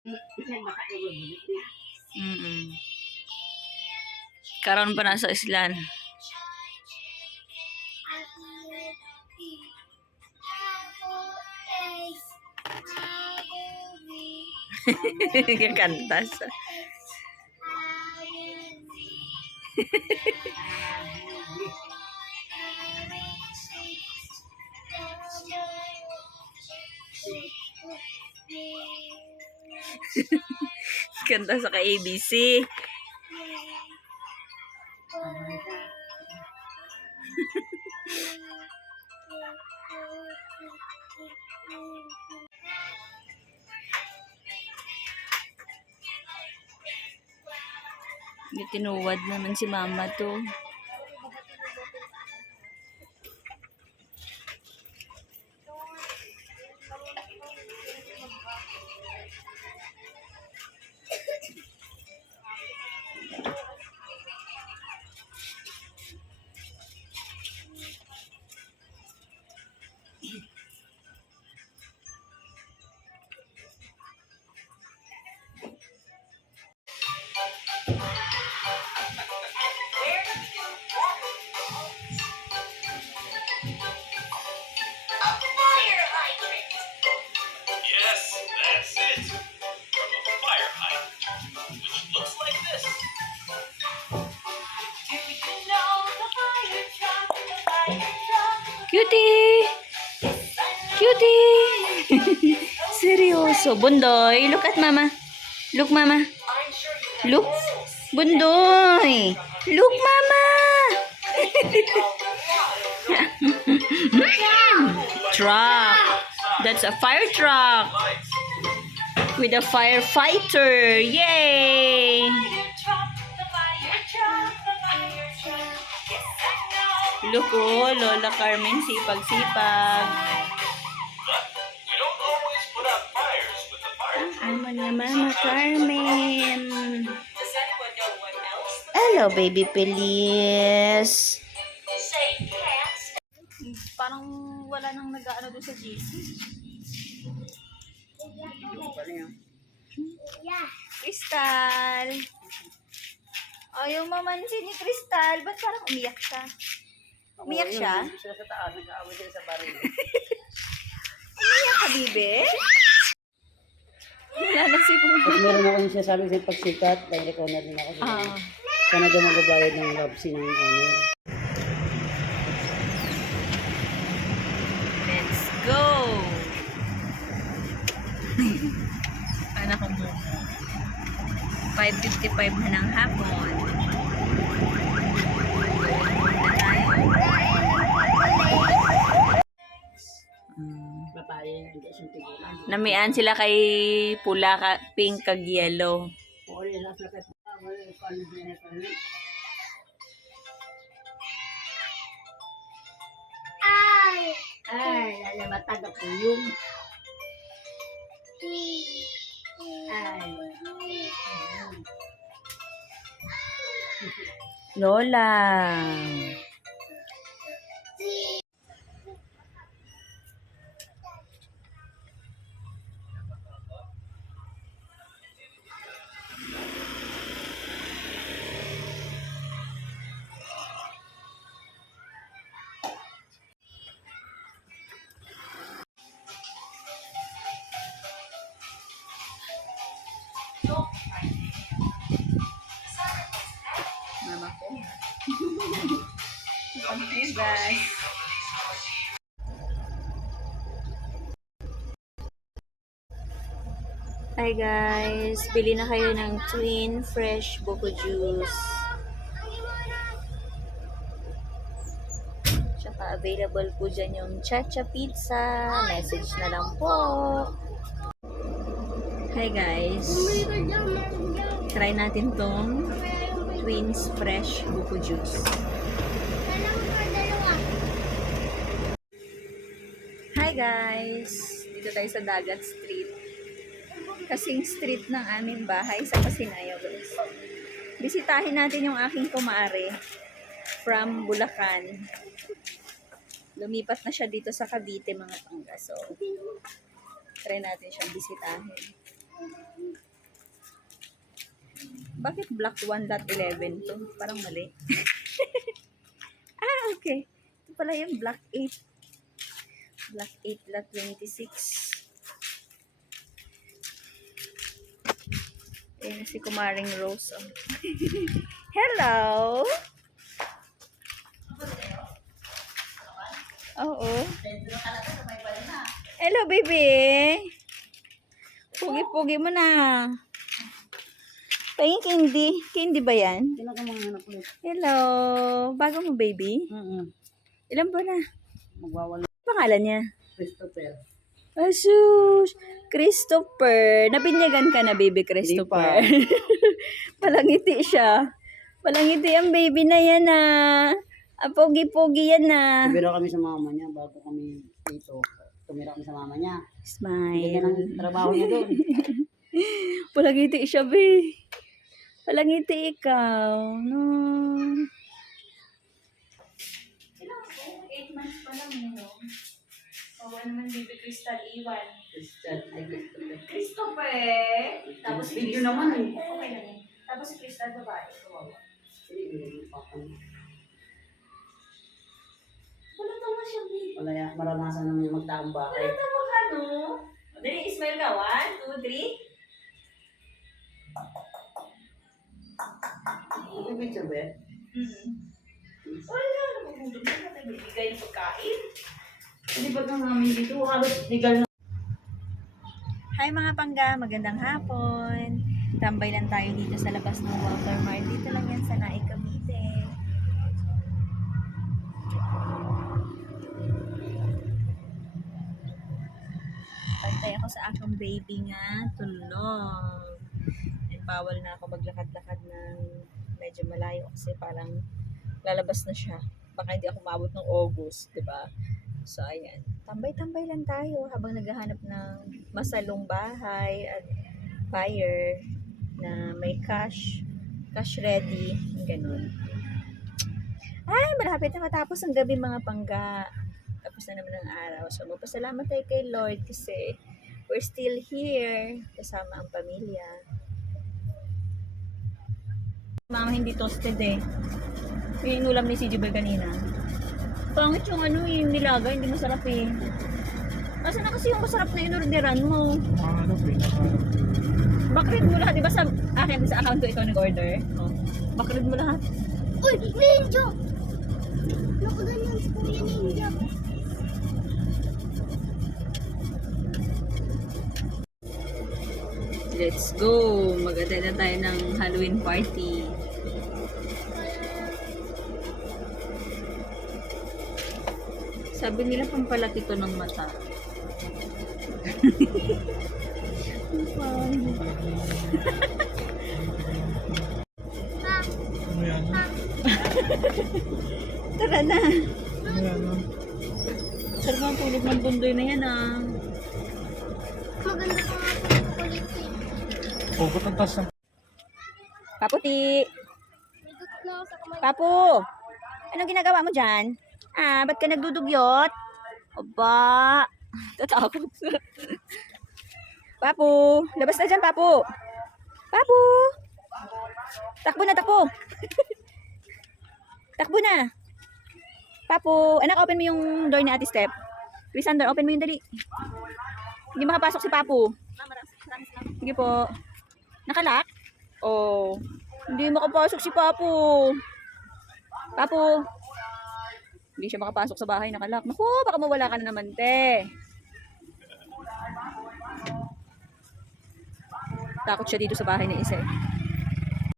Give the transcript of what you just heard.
Mm. Karon pa na sa islan. Kanta sa. Kanta sa ka-ABC. Tinuwad naman si mama to. Cutie! Cutie! Seryoso. Bundoy, look at mama. Look, mama. Look. Bundoy. Look, mama. Truck. That's a fire truck. With a firefighter. Yay! Look, oh, Lola Carmen, sipag-sipag. Ano na Mama Carmen? Hello, baby Feliz. Parang wala nang nag-ano doon sa GC. Crystal. Ayaw mamansin ni Crystal. Ba't parang umiyak siya? Umiyak siya? Siya sa taas, nag-aaway siya sa baril. Umiyak ka, bibe? Wala na si Bubo. At meron ako yung sinasabi sa pagsikat, dahil owner din ako. Sana daw magbabayad ng lobsi ng owner. Let's go! Anak ko mo. 5:55 na ng hapon. Namian sila kay pula, pink, kag yellow. Ay, alamatag ako yung. Ay. Lola. Mama ko. Okay, guys. Hi guys, bili na kayo ng Twin Fresh Buko Juice. Tsaka available po dyan yung Chacha Pizza. Message na lang po. Hi guys, try natin tong Twins Fresh Buko Juice. Hi guys, dito tayo sa Dagat Street. Kasing street ng aming bahay sa Pasinayo guys. Bisitahin natin yung aking kumare from Bulacan. Lumipat na siya dito sa Cavite mga tangga. So, try natin siyang bisitahin. Bakit block 1.11 to? Parang mali. Okay. Ito pala yung block 8. Block 8.26. Ayan si Kumaring Rose. Oh. Hello! Oo. Hello, baby! Pugi-pugi mo na. Pahing candy. Candy ba yan? Kailan ka mga anak ulit? Hello! Bago mo, baby? Ilan ba na? Magwawala. Pangalan niya? Christopher. Asus! Christopher. Nabinyagan ka na, baby Christopher. Palangiti siya. Palangiti ang baby na yan ah. Pogi-pogi yan ah. Tumira kami sa mama niya bago kami dito. Tumira kami sa mama niya. Ganyan ang Smile. trabaho niya doon. Palangiti siya, be. Palangiti ikaw. No. 8 months pa lang yun, no? O, 1 month, baby Crystal, Iwan. Christian. Ay, Christopher. Christopher. Tapos si Video Crystal. naman eh. Okay lang yan. Tapos si Crystal babae. Kawawa. Wala tawa siya, babe. Wala yan. Maranasan naman yung magtaong Wala bakit. tawa ka, no? O, dali, smile ka. 1, 2, 3. May picture ba yan? Wala. Namagundog na natin. Bibigay ng pagkain. Hindi ba ito namin dito? Halos legal na. Hi mga pangga, magandang hapon. Tambay lang tayo dito sa labas ng Walter Mart. Dito lang yan sa Naik, Cavite. Pantay ako sa aking baby nga, tulog. And bawal na ako maglakad-lakad ng medyo malayo kasi parang lalabas na siya. Baka hindi ako maabot ng August, di ba? So, ayan. Tambay-tambay lang tayo habang naghahanap ng masalong bahay at buyer na may cash ready, ganun. Ay, malapit na matapos ang gabi mga pangga. Tapos na naman ang araw. So, magpasalamat tayo kay Lord kasi we're still here kasama ang pamilya. Mama, hindi toasted eh. Yung inulam ni CJ Boy kanina. Pangit yung ano, yung nilaga, hindi masarap eh. Nasaan na kasi yung masarap na inorderan mo? Backread mo lahat, di ba sa akin, sa account ko ikaw nag-order? Oh. Backread mo lahat. Uy, ninja! Nakaganyan si Kuya Ninja. Let's go! Mag-attend na tayo ng Halloween party. Sabi nila pampalaki to ng mata. Tara na. Sarap ang tulog ng bundoy na yan ah. Maganda pa nga po yung kulit eh. Ba't ang taas ng... Paputi! May gut na ako sa kamay. Papu! Anong ginagawa mo dyan? Ah, ba't ka nagdudugyot? Aba! Tatakot. Papu! Labas na dyan, Papu! Papu! Takbo na, takbo! Takbo na! Papu! Anak, open mo yung door ni Ate Step. Crisander, open mo yung dali. Hindi makapasok si Papu. Sige po. Nakalak? Oh. Hindi makapasok si Papu. Papu. Hindi siya makapasok sa bahay, nakalak. Naku, baka mawala ka na naman, te. Takot siya dito sa bahay ni Isa.